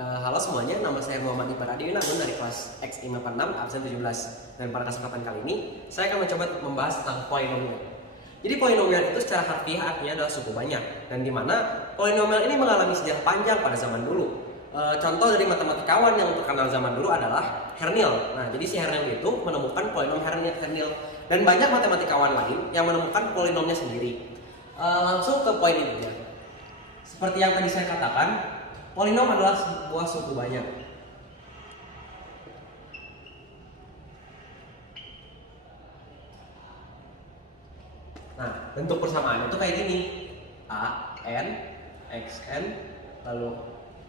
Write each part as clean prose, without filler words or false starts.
Halo semuanya, nama saya Muhammad Ibar Adi Nagun dari kelas X546 absen 17. Dan pada kesempatan kali ini, saya akan mencoba membahas tentang polinomial. Jadi polinomial itu secara harfiah artinya adalah suku banyak, dan di mana polinomial ini mengalami sejarah panjang pada zaman dulu. Contoh dari matematikawan yang terkenal zaman dulu adalah Hernil. Nah, jadi si Hernil itu menemukan polinom Hernil, dan banyak matematikawan lain yang menemukan polinomnya sendiri. Langsung ke poin intinya. Seperti yang tadi saya katakan, polinom adalah sebuah suku banyak. Nah, bentuk persamaannya itu kayak gini. A, N, X, N, lalu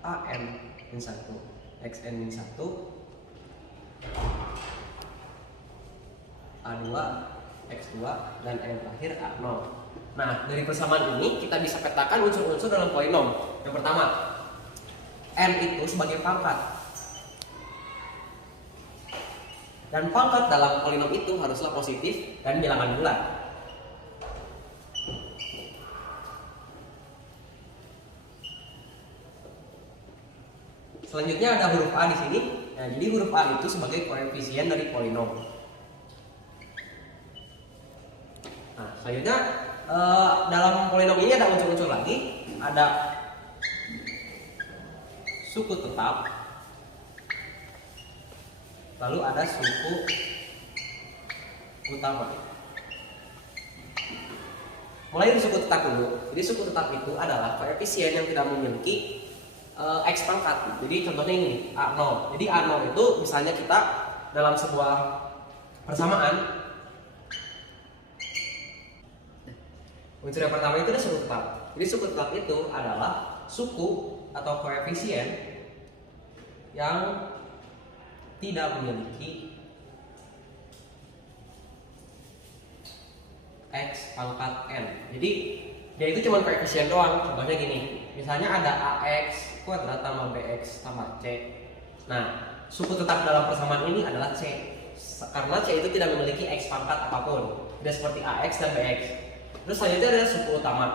A, N, min 1, X, N, min 1, A2, X2, dan N terakhir A0. Nah, dari persamaan ini kita bisa petakan unsur-unsur dalam polinom. Yang pertama, N itu sebagai pangkat. Dan pangkat dalam polinom itu haruslah positif dan bilangan bulat. Selanjutnya ada huruf A di sini. Nah, jadi huruf A itu sebagai koefisien dari polinom. Nah, selanjutnya dalam polinom ini ada unsur-unsur lagi. Ada suku tetap, lalu ada suku utama. Mulai dari suku tetap dulu. Jadi suku tetap itu adalah koefisien yang tidak memiliki X pangkat. Jadi contohnya ini A0. Jadi A0 itu misalnya kita dalam sebuah persamaan, unsur yang pertama itu adalah suku tetap. Jadi suku tetap itu adalah suku atau koefisien yang tidak memiliki X pangkat N. Jadi dia itu cuma koefisien doang. Contohnya gini, misalnya ada AX kuadrat tambah BX tambah C. Nah, suku tetap dalam persamaan ini adalah C, karena C itu tidak memiliki X pangkat apapun, tidak seperti AX dan BX. Terus selanjutnya ada suku utama.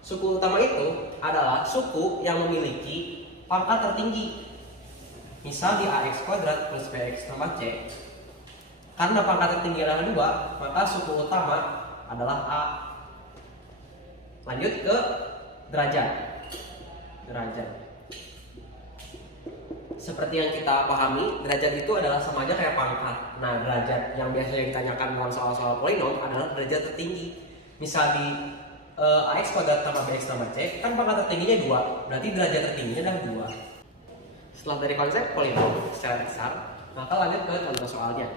Suku utama itu adalah suku yang memiliki pangkat tertinggi. Misal di AX kuadrat plus BX tambah C, karena pangkat tertinggi adalah 2, maka suku utama adalah A. Lanjut ke derajat. Seperti yang kita pahami, derajat itu adalah sama aja kayak pangkat. Nah, derajat yang biasanya ditanyakan dalam soal-soal polinom adalah derajat tertinggi. Misal di AX kuadrat tambah BX tambah C, kan pangkat tertingginya 2, berarti derajat tertingginya adalah 2. Setelah dari konsep polinom secara dasar, maka lanjut ke contoh soalnya.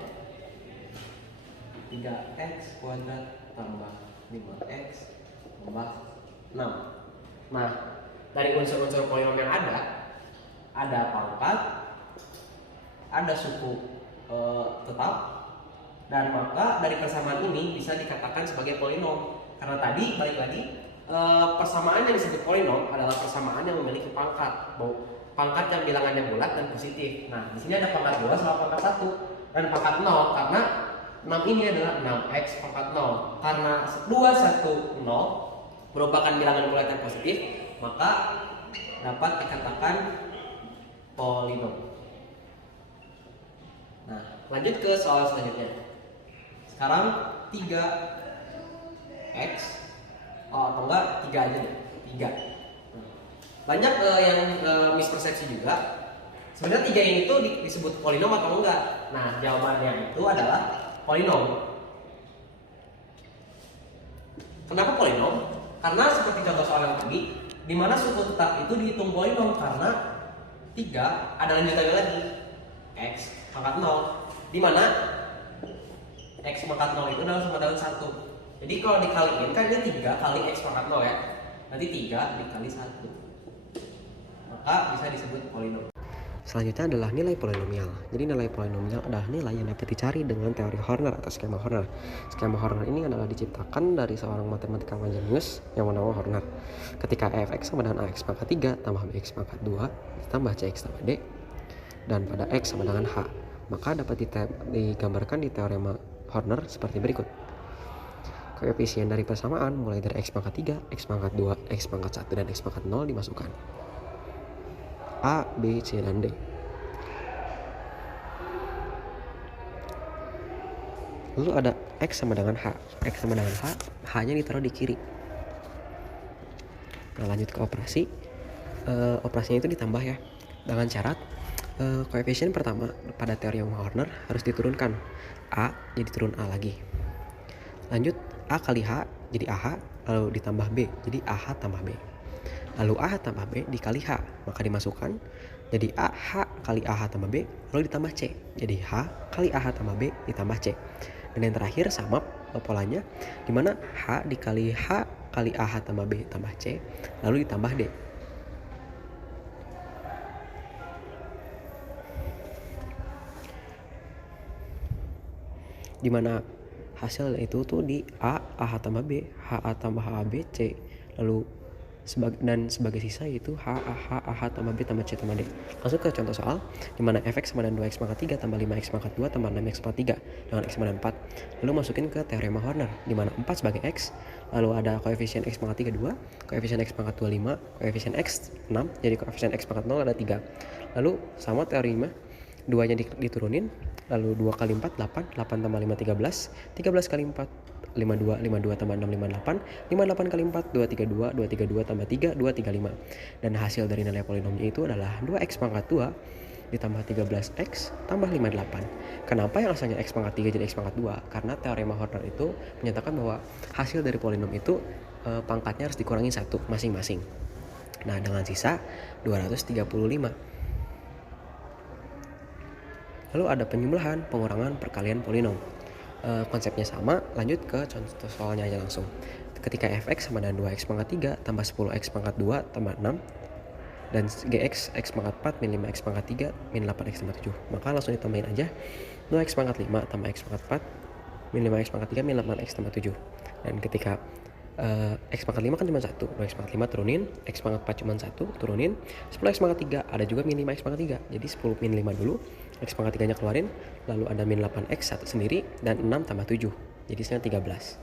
3x kuadrat tambah 5x tambah 6. Nah, dari unsur-unsur polinom yang ada pangkat, ada suku tetap, dan maka dari persamaan ini bisa dikatakan sebagai polinom. Karena tadi balik lagi, persamaan yang disebut polinom adalah persamaan yang memiliki pangkat. Pangkat yang bilangannya bulat dan positif. Nah, di sini ada pangkat 2 sama pangkat 1 dan pangkat 0, karena 6 ini adalah 6x pangkat 0. Karena 2, 1, 0 merupakan bilangan bulat yang positif, maka dapat dikatakan polinom. Nah, lanjut ke soal selanjutnya. Sekarang 3x atau enggak 3 aja deh, 3. Banyak yang mispersepsi juga. Sebenarnya 3 ini tuh disebut polinom atau enggak? Nah, jawabannya itu adalah polinom. Kenapa polinom? Karena seperti contoh soal yang tadi, di mana suku tetap itu dihitung polinom karena 3 ada lanjutannya lagi, X pangkat 0, di mana X pangkat 0 itu adalah sama dengan 1. Jadi kalau dikaliin kan ini 3 kali X pangkat 0 ya. Nanti 3 dikali 1, maka bisa disebut polinom. Selanjutnya adalah nilai polinomial. Jadi nilai polinomial adalah nilai yang dapat dicari dengan teori Horner atau skema Horner. Skema Horner ini adalah diciptakan dari seorang matematikawan jenius yang bernama Horner. Ketika f(x) sama dengan ax pangkat 3 tambah bx pangkat 2 ditambah cx tambah d, dan pada x sama dengan h, maka dapat digambarkan di teorema Horner seperti berikut. Koefisien dari persamaan mulai dari x pangkat 3, x pangkat 2, x pangkat 1, dan x pangkat 0 dimasukkan. A, B, C, dan D. Lalu ada X sama dengan H. X sama dengan H, H-nya ditaruh di kiri. Nah, lanjut ke operasi. Operasinya itu ditambah ya, dengan syarat koefisien pertama pada teori Horner harus diturunkan. A jadi turun A lagi. Lanjut A kali H jadi AH, lalu ditambah B jadi AH tambah B. Lalu AH tambah B dikali H, maka dimasukkan jadi AH kali AH tambah B, lalu ditambah C jadi H kali AH tambah B ditambah C. Dan yang terakhir sama polanya, dimana H dikali H kali AH tambah B tambah C, lalu ditambah D. Dimana hasil itu tuh di A, AH tambah B, HA tambah AB, C, lalu sebagai sisa itu H, AH tambah B tambah C tambah D. Langsung ke contoh soal, dimana fx sama dengan 2x pangkat 3 tambah 5x pangkat 2 tambah 6x pangkat 3 dengan x sama dengan 4. Lalu masukin ke teorema Horner, dimana 4 sebagai x, lalu ada koefisien x pangkat 3 2, koefisien x pangkat 2 5, koefisien x 6, jadi koefisien x pangkat 0 ada 3. Lalu sama teorema, 2-nya diturunin, lalu 2 kali 4 8, 8 tambah 5 13, 13 kali 4 52, 52 tambah 6 58, 58 kali 4 232, 232 tambah 3 235. Dan hasil dari nilai polinomnya itu adalah 2x pangkat 2 ditambah 13x tambah 58. Kenapa yang asalnya x pangkat 3 jadi x pangkat 2? Karena teorema Horner itu menyatakan bahwa hasil dari polinom itu pangkatnya harus dikurangi 1 masing-masing. Nah, dengan sisa 235. Lalu ada penjumlahan, pengurangan, perkalian polinom. Konsepnya sama, lanjut ke contoh soalnya aja langsung. Ketika fx sama dengan 2x pangkat 3 tambah 10x pangkat 2 tambah 6 dan gx x pangkat 4 min 5x pangkat 3 min 8x tambah 7. Maka langsung ditambahin aja 2x pangkat 5 tambah x pangkat 4 min 5x pangkat 3 min 8x tambah 7. Dan ketika x pangkat 5 kan cuma 1, 2x pangkat 5 turunin, x pangkat 4 cuma 1 turunin, 10x pangkat 3 ada juga min 5x pangkat 3, jadi 10 min 5 dulu, x pangkat 3 nya keluarin, lalu ada min 8x 1 sendiri, dan 6 tambah 7, jadi hasilnya 13.